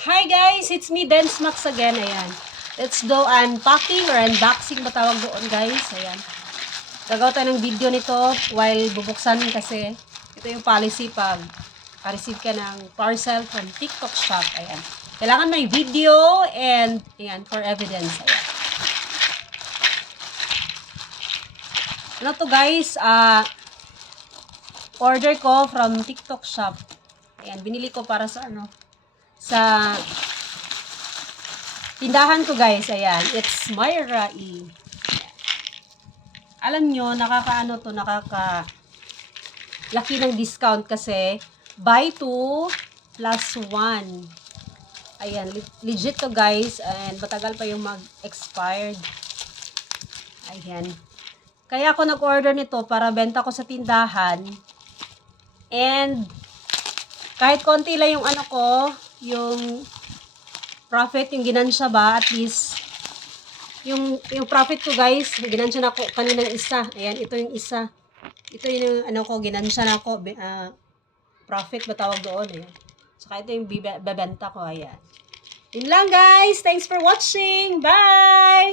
Hi guys, it's me Dance Max again. Ayan. Let's do unpacking or unboxing ba tawag doon guys. Ayan. Gagawa tayo ng video nito while bubuksan kasi ito yung policy pag receive ka ng parcel from TikTok shop. Ayan. Kailangan may video and ayan, for evidence. Ayan. Ano to guys? Order ko from TikTok shop. Ayan, binili ko para sa sa tindahan ko guys. Ayan, it's Myra E. Alam nyo, nakaka laki ng discount kasi buy 2 plus 1. Ayan, legit to guys and matagal pa yung mag-expired. Ayan. Kaya ako nag-order nito para benta ko sa tindahan. And kahit konti lang yung yung profit, yung ginansya ba, at least yung profit ko guys, ginansya na ako kaninang isa. Ayan, ito yung isa. Ito yung ginansya na ako, profit ba tawag doon, ayan. Saka ito yung bebenta ko, ayan. Yun lang guys, thanks for watching, bye!